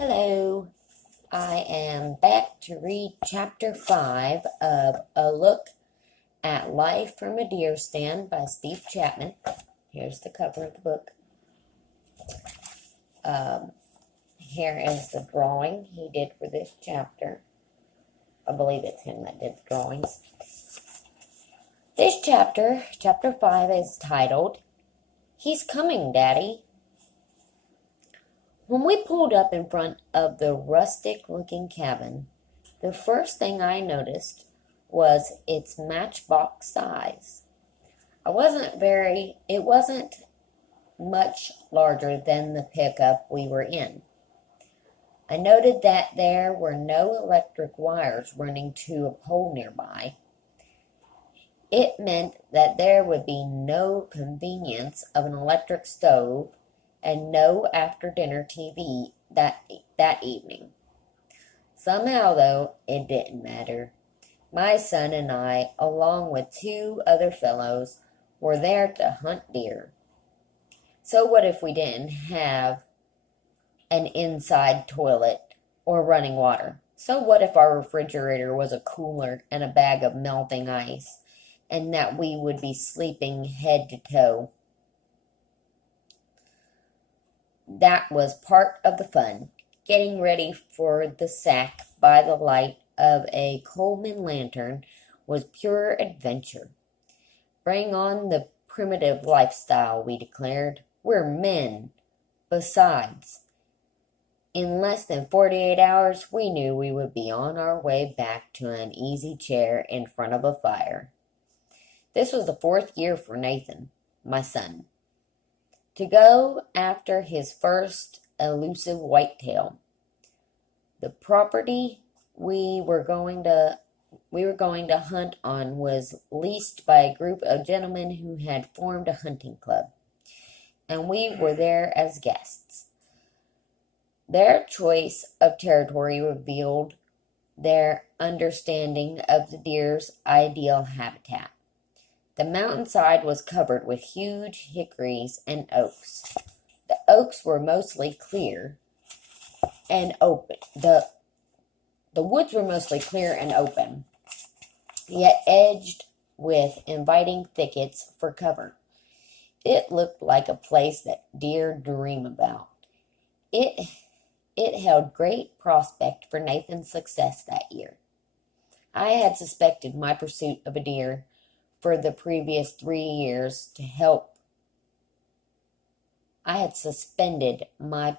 Hello, I am back to read Chapter 5 of A Look at Life from a Deer Stand by Steve Chapman. Here's the cover of the book. Here is the drawing he did for this chapter. I believe it's him that did the drawings. This chapter, Chapter 5, is titled, "He's Coming, Daddy." When we pulled up in front of the rustic-looking cabin, the first thing I noticed was its matchbox size. It wasn't much larger than the pickup we were in. I noted that there were no electric wires running to a pole nearby. It meant that there would be no convenience of an electric stove and no after-dinner TV that evening. Somehow, though, it didn't matter. My son and I, along with two other fellows, were there to hunt deer. So what if we didn't have an inside toilet or running water? So what if our refrigerator was a cooler and a bag of melting ice, and that we would be sleeping head to toe? That was part of the fun. Getting ready for the sack by the light of a Coleman lantern was pure adventure. Bring on the primitive lifestyle, we declared. We're men. Besides, in less than 48 hours, we knew we would be on our way back to an easy chair in front of a fire. This was the 4th year for Nathan, my son, to go after his first elusive whitetail. The property we were going to hunt on was leased by a group of gentlemen who had formed a hunting club, and we were there as guests. Their choice of territory revealed their understanding of the deer's ideal habitat. The mountainside was covered with huge hickories and oaks. The oaks were mostly clear and open. The woods were mostly clear and open, yet edged with inviting thickets for cover. It looked like a place that deer dream about. It held great prospect for Nathan's success that year. I had suspected my pursuit of a deer for the previous 3 years to help. I had suspended my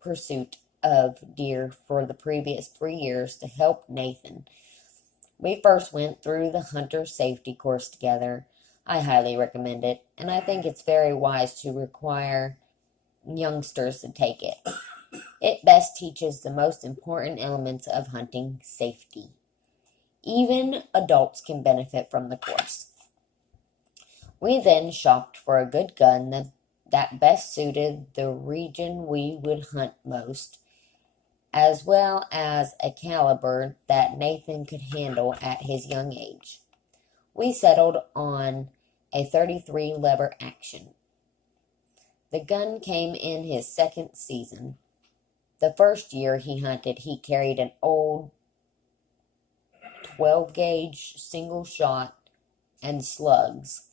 pursuit of deer for the previous 3 years to help Nathan. We first went through the hunter safety course together. I highly recommend it, and I think it's very wise to require youngsters to take it. It best teaches the most important elements of hunting safety. Even adults can benefit from the course. We then shopped for a good gun that best suited the region we would hunt most, as well as a caliber that Nathan could handle at his young age. We settled on a .33 lever action. The gun came in his 2nd season. The first year he hunted, he carried an old 12-gauge single shot and slugs.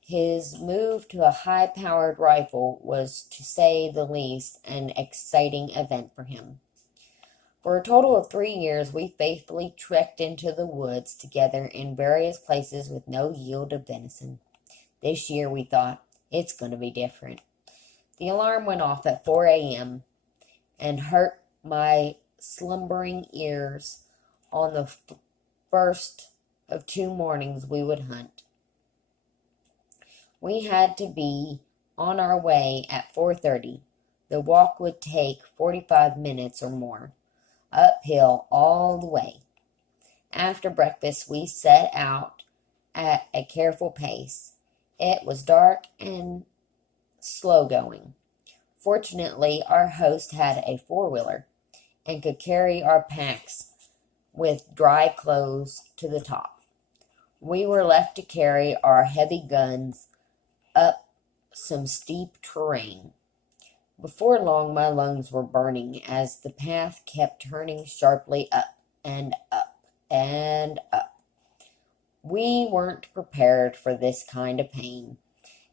His move to a high-powered rifle was, to say the least, an exciting event for him. For a total of 3 years, we faithfully trekked into the woods together in various places with no yield of venison. This year, we thought, it's going to be different. The alarm went off at 4 a.m. and hurt my slumbering ears on the first of 2 mornings we would hunt. We had to be on our way at 4:30. The walk would take 45 minutes or more, uphill all the way. After breakfast, we set out at a careful pace. It was dark and slow going. Fortunately, our host had a 4-wheeler and could carry our packs with dry clothes to the top. We were left to carry our heavy guns up some steep terrain. Before long, my lungs were burning as the path kept turning sharply up and up and up. We weren't prepared for this kind of pain.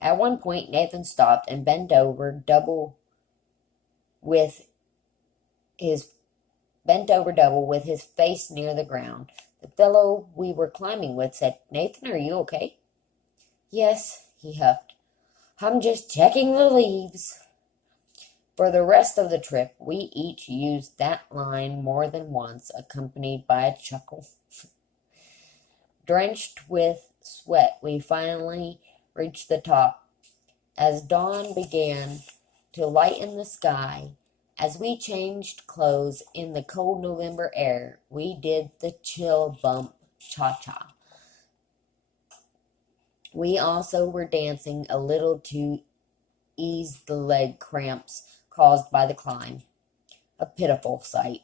At one point, Nathan stopped and with his bent over double with his face near the ground. The fellow we were climbing with said, "Nathan, are you okay?" "Yes," he huffed. "I'm just checking the leaves." For the rest of the trip, we each used that line more than once, accompanied by a chuckle. Drenched with sweat, we finally reached the top. As dawn began to lighten the sky, as we changed clothes in the cold November air, we did the chill bump cha-cha. We also were dancing a little to ease the leg cramps caused by the climb. A pitiful sight.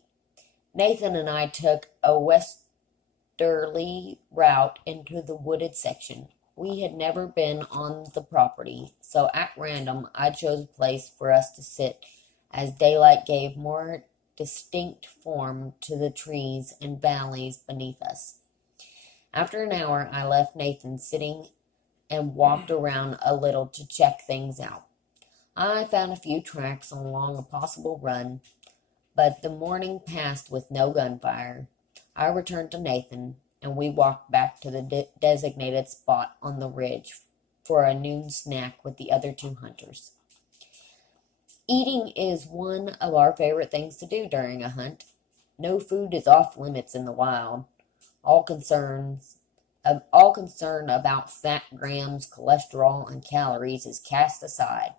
Nathan and I took a westerly route into the wooded section. We had never been on the property, so at random I chose a place for us to sit, as daylight gave more distinct form to the trees and valleys beneath us. After an hour, I left Nathan sitting and walked around a little to check things out. I found a few tracks along a possible run, but the morning passed with no gunfire. I returned to Nathan, and we walked back to the designated spot on the ridge for a noon snack with the other two hunters. Eating is one of our favorite things to do during a hunt. No food is off limits in the wild. All concern about fat grams, cholesterol, and calories is cast aside.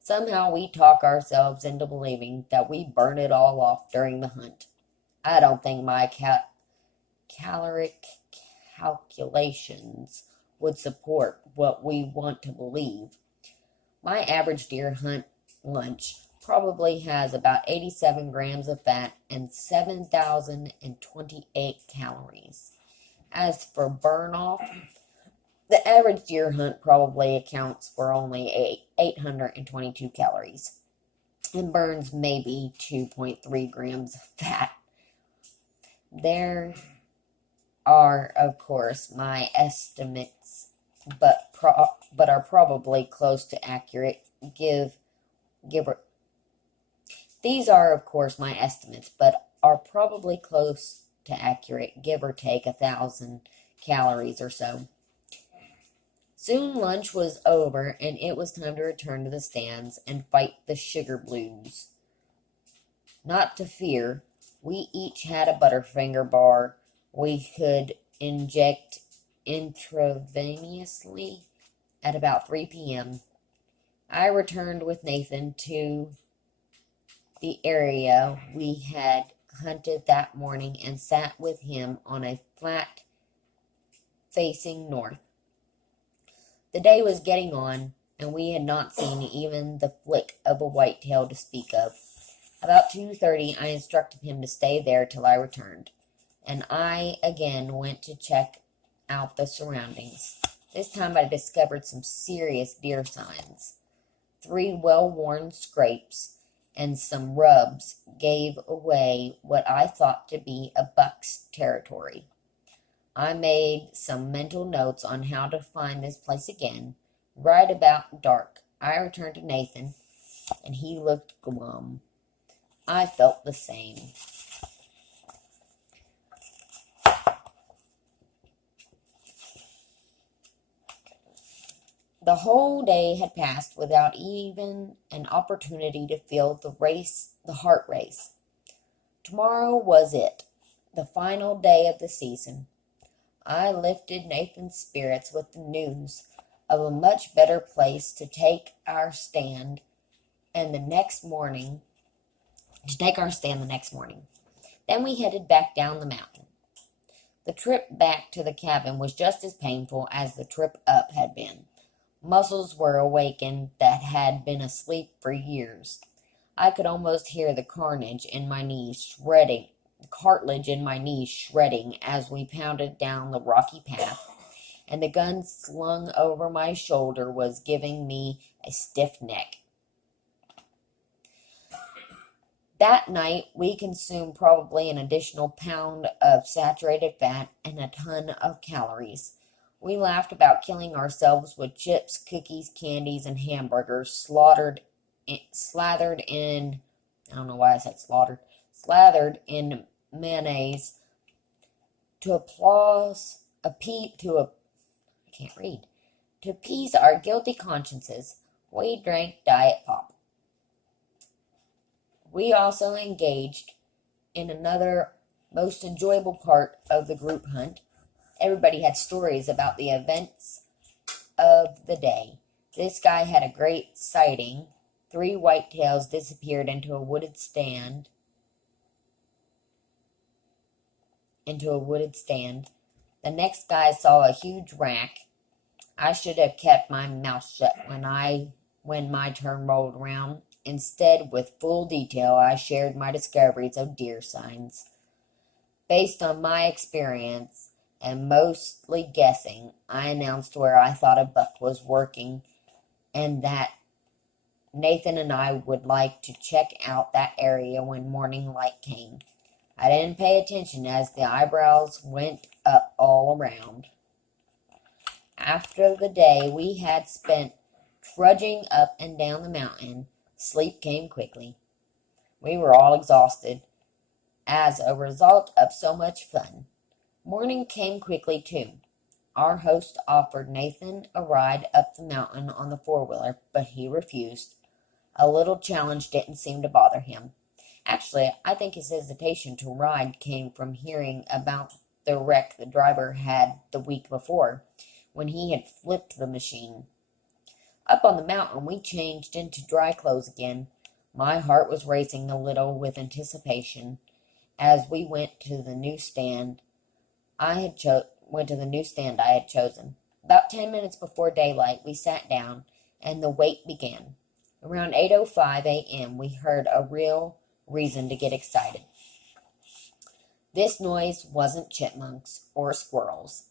Somehow we talk ourselves into believing that we burn it all off during the hunt. I don't think my caloric calculations would support what we want to believe. My average deer hunt lunch probably has about 87 grams of fat and 7,028 calories. As for burn off, the average deer hunt probably accounts for only 822 calories and burns maybe 2.3 grams of fat. There are, of course, my estimates, but are probably close to accurate. These are, of course, my estimates, but are probably close to accurate, give or take 1,000 calories or so. Soon lunch was over, and it was time to return to the stands and fight the sugar blues. Not to fear, we each had a Butterfinger bar we could inject intravenously at about 3 p.m. I returned with Nathan to the area we had hunted that morning and sat with him on a flat facing north. The day was getting on, and we had not seen even the flick of a whitetail to speak of. About 2:30 I instructed him to stay there till I returned, and I again went to check out the surroundings. This time I discovered some serious deer signs. 3 well-worn scrapes and some rubs gave away what I thought to be a buck's territory. I made some mental notes on how to find this place again. Right about dark, I returned to Nathan, and he looked glum. I felt the same. The whole day had passed without even an opportunity to feel the heart race. Tomorrow was it, the final day of the season. I lifted Nathan's spirits with the news of a much better place to take our stand the next morning. Then we headed back down the mountain. The trip back to the cabin was just as painful as the trip up had been. Muscles were awakened that had been asleep for years. I could almost hear the cartilage in my knees shredding as we pounded down the rocky path, and the gun slung over my shoulder was giving me a stiff neck. That night, we consumed probably an additional pound of saturated fat and a ton of calories. We laughed about killing ourselves with chips, cookies, candies, and hamburgers slathered in, I don't know why I said slaughtered, slathered in mayonnaise to applause, I can't read, to appease our guilty consciences. We drank Diet Pop. We also engaged in another most enjoyable part of the group hunt. Everybody had stories about the events of the day. This guy had a great sighting. 3 whitetails disappeared into a wooded stand. The next guy saw a huge rack. I should have kept my mouth shut when my turn rolled around. Instead, with full detail, I shared my discoveries of deer signs. Based on my experience and mostly guessing, I announced where I thought a buck was working and that Nathan and I would like to check out that area when morning light came. I didn't pay attention as the eyebrows went up all around. After the day we had spent trudging up and down the mountain, sleep came quickly. We were all exhausted as a result of so much fun. Morning came quickly too. Our host offered Nathan a ride up the mountain on the four-wheeler, but he refused. A little challenge didn't seem to bother him. Actually, I think his hesitation to ride came from hearing about the wreck the driver had the week before, when he had flipped the machine. Up on the mountain, we changed into dry clothes again. My heart was racing a little with anticipation as we went to the new stand I had chosen. About 10 minutes before daylight, we sat down, and the wait began. Around 8:05 a.m., we heard a real reason to get excited. This noise wasn't chipmunks or squirrels.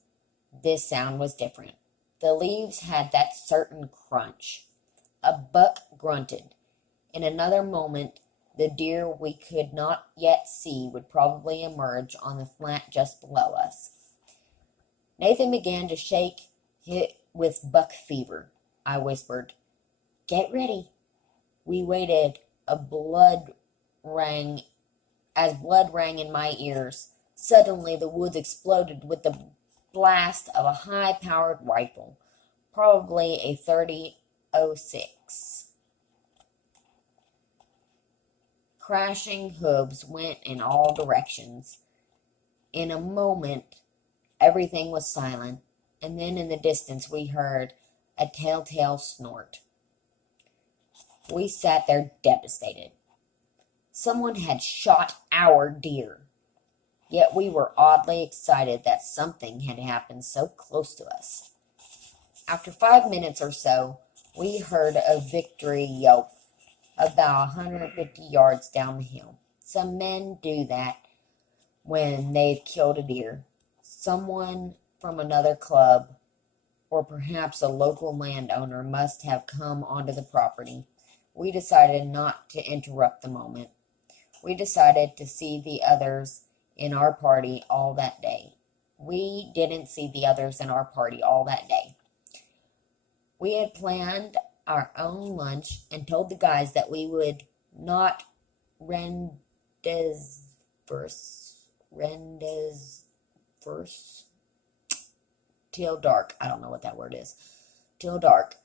This sound was different. The leaves had that certain crunch. A buck grunted. In another moment, the deer we could not yet see would probably emerge on the flat just below us. Nathan began to shake with buck fever. I whispered, "Get ready." We waited. Blood rang in my ears. Suddenly the woods exploded with the blast of a high-powered rifle, probably a .30-06. Crashing hooves went in all directions. In a moment, everything was silent, and then in the distance we heard a telltale snort. We sat there devastated. Someone had shot our deer. Yet we were oddly excited that something had happened so close to us. After 5 minutes or so, we heard a victory yelp about 150 yards down the hill. Some men do that when they've killed a deer. Someone from another club, or perhaps a local landowner, must have come onto the property. We decided not to interrupt the moment. We decided to see the others in our party all that day. We didn't see the others in our party all that day. We had planned our own lunch and told the guys that we would not till dark. I don't know what that word is. Till dark.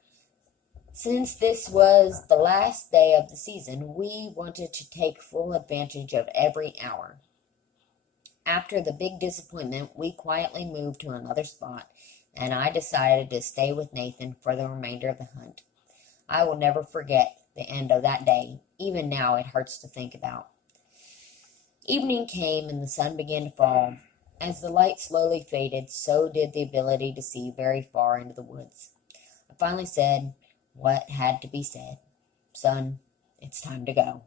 Since this was the last day of the season, we wanted to take full advantage of every hour. After the big disappointment, we quietly moved to another spot, and I decided to stay with Nathan for the remainder of the hunt. I will never forget the end of that day. Even now it hurts to think about. Evening came and the sun began to fall. As the light slowly faded, so did the ability to see very far into the woods. I finally said what had to be said. "Son, it's time to go."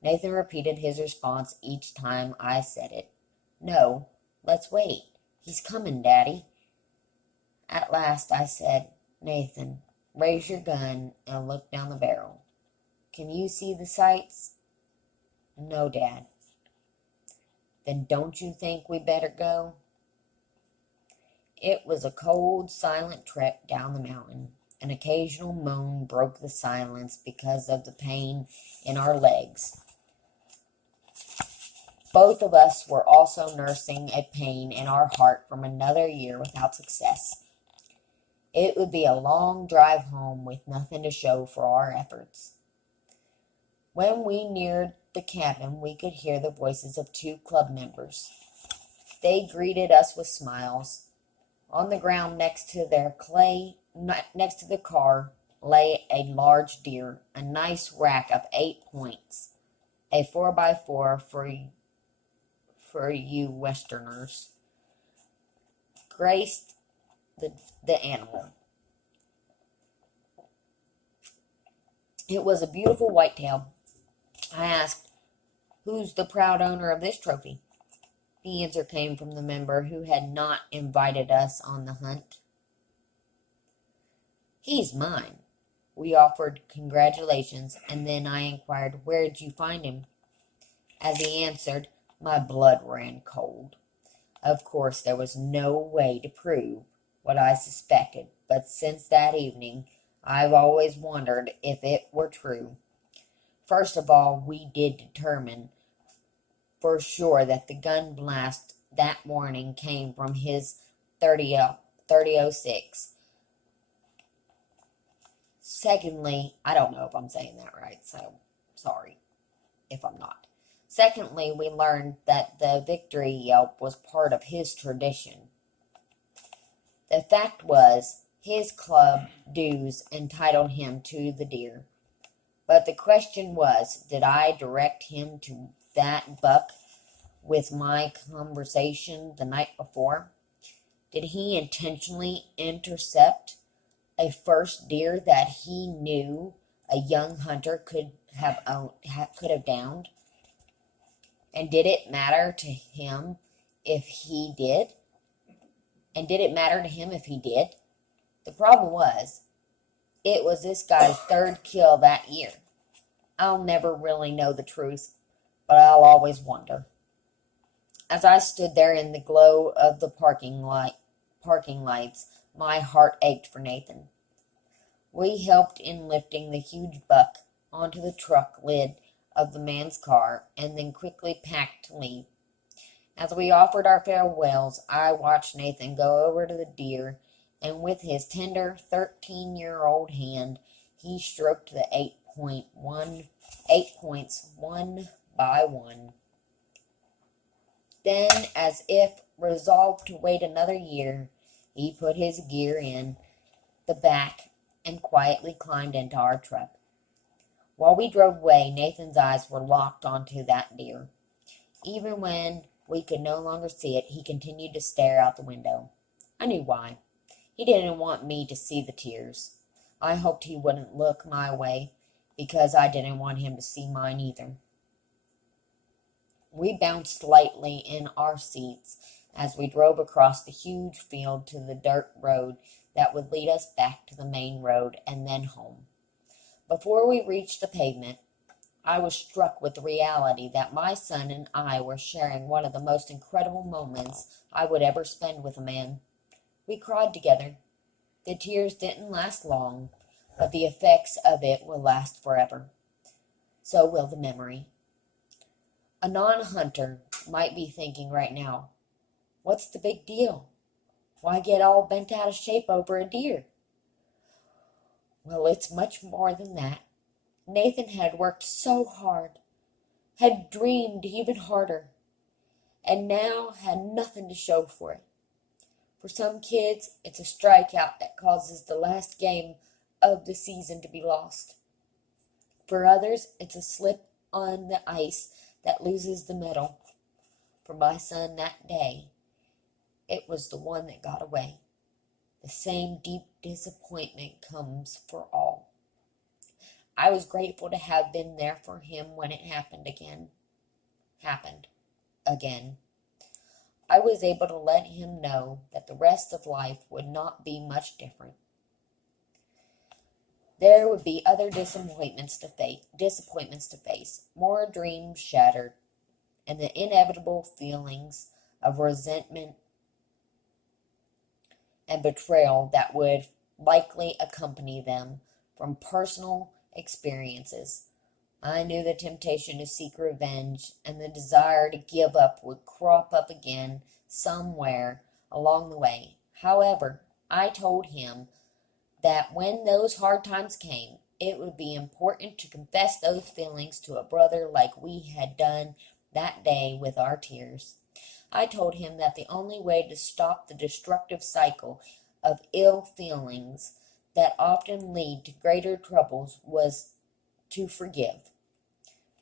Nathan repeated his response each time I said it. "No, let's wait. He's coming, Daddy." At last I said, "Nathan, raise your gun and look down the barrel. Can you see the sights?" No, Dad. Then don't you think we better go? It was a cold, silent trek down the mountain. An occasional moan broke the silence because of the pain in our legs. Both of us were also nursing a pain in our heart from another year without success. It would be a long drive home with nothing to show for our efforts. When we neared the cabin, we could hear the voices of 2 club members. They greeted us with smiles. On the ground next to the car lay a large deer, a nice rack of 8 points, a 4x4 for you Westerners, graced the animal. It was a beautiful whitetail. I asked, "Who's the proud owner of this trophy?" The answer came from the member who had not invited us on the hunt. "He's mine." We offered congratulations, and then I inquired, "Where'd you find him?" As he answered, my blood ran cold. Of course, there was no way to prove what I suspected, but since that evening, I've always wondered if it were true. First of all, we did determine for sure that the gun blast that morning came from his 3006. Secondly, I don't know if I'm saying that right, so sorry if I'm not. Secondly, we learned that the victory yelp was part of his tradition. The fact was, his club dues entitled him to the deer. But the question was, did I direct him to that buck with my conversation the night before? Did he intentionally intercept a first deer that he knew a young hunter could have downed? And did it matter to him if he did? The problem was, it was this guy's 3rd kill that year. I'll never really know the truth, but I'll always wonder. As I stood there in the glow of the parking lights, my heart ached for Nathan. We helped in lifting the huge buck onto the truck lid of the man's car, and then quickly packed to leave. As we offered our farewells, I watched Nathan go over to the deer, and with his tender 13-year-old hand, he stroked the 8 points one by one. Then, as if resolved to wait another year, he put his gear in the back and quietly climbed into our truck. While we drove away, Nathan's eyes were locked onto that deer. Even when we could no longer see it, he continued to stare out the window. I knew why. He didn't want me to see the tears. I hoped he wouldn't look my way, because I didn't want him to see mine either. We bounced lightly in our seats as we drove across the huge field to the dirt road that would lead us back to the main road and then home. Before we reached the pavement, I was struck with the reality that my son and I were sharing one of the most incredible moments I would ever spend with a man. We cried together. The tears didn't last long, but the effects of it will last forever. So will the memory. A non-hunter might be thinking right now, what's the big deal? Why get all bent out of shape over a deer? Well, it's much more than that. Nathan had worked so hard, had dreamed even harder, and now had nothing to show for it. For some kids, it's a strikeout that causes the last game of the season to be lost. For others, it's a slip on the ice that loses the medal. For my son that day, it was the one that got away. The same deep disappointment comes for all. I was grateful to have been there for him when it happened again. I was able to let him know that the rest of life would not be much different. There would be other disappointments to face, more dreams shattered, and the inevitable feelings of resentment and betrayal that would likely accompany them from personal experiences. I knew the temptation to seek revenge and the desire to give up would crop up again somewhere along the way. However, I told him that when those hard times came, it would be important to confess those feelings to a brother like we had done that day with our tears. I told him that the only way to stop the destructive cycle of ill feelings that often lead to greater troubles was to forgive.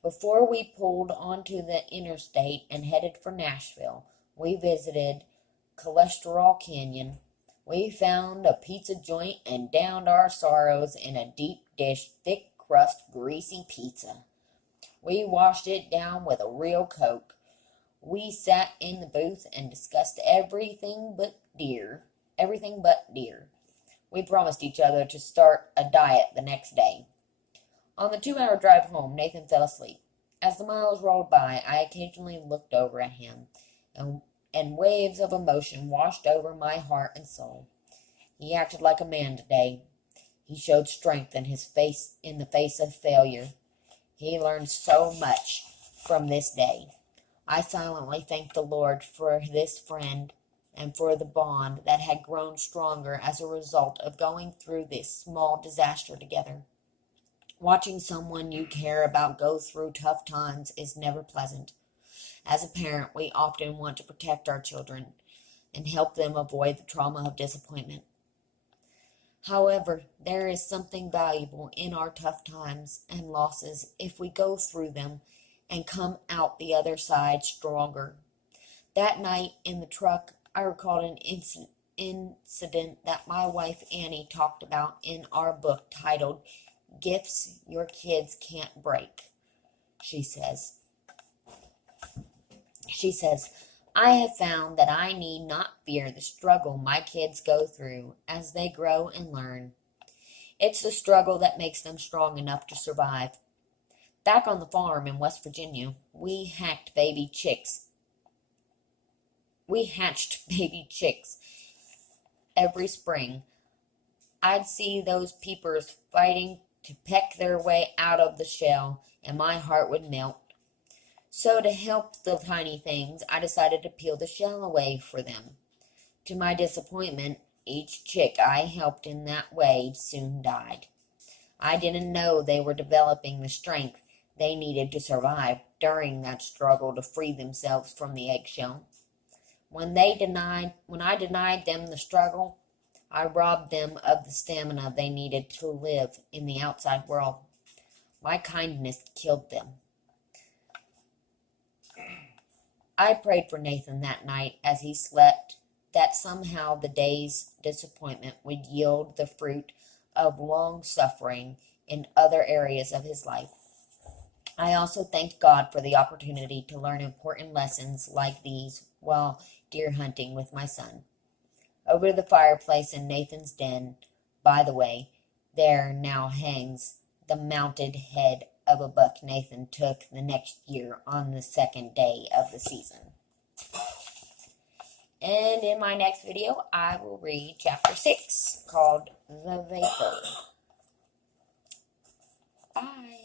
Before we pulled onto the interstate and headed for Nashville, we visited Cholesterol Canyon. We found a pizza joint and downed our sorrows in a deep dish, thick crust, greasy pizza. We washed it down with a real Coke. We sat in the booth and discussed everything but deer. We promised each other to start a diet the next day. On the 2-hour drive home, Nathan fell asleep. As the miles rolled by, I occasionally looked over at him, and waves of emotion washed over my heart and soul. He acted like a man today. He showed strength in the face of failure. He learned so much from this day. I silently thanked the Lord for this friend and for the bond that had grown stronger as a result of going through this small disaster together. Watching someone you care about go through tough times is never pleasant. As a parent, we often want to protect our children and help them avoid the trauma of disappointment. However, there is something valuable in our tough times and losses if we go through them and come out the other side stronger. That night in the truck, I recalled an incident that my wife Annie talked about in our book titled Gifts Your Kids Can't Break. She says, I have found that I need not fear the struggle my kids go through as they grow and learn. It's the struggle that makes them strong enough to survive. Back on the farm in West Virginia, we hatched baby chicks every spring. I'd see those peepers fighting to peck their way out of the shell, and my heart would melt. So to help the tiny things, I decided to peel the shell away for them. To my disappointment, each chick I helped in that way soon died. I didn't know they were developing the strength they needed to survive during that struggle to free themselves from the eggshell. When I denied them the struggle, I robbed them of the stamina they needed to live in the outside world. My kindness killed them. I prayed for Nathan that night as he slept that somehow the day's disappointment would yield the fruit of long suffering in other areas of his life. I also thanked God for the opportunity to learn important lessons like these while deer hunting with my son. Over the fireplace in Nathan's den, by the way, there now hangs the mounted head of a buck Nathan took the next year on the second day of the season. And in my next video, I will read chapter 6 called The Vapor. Bye.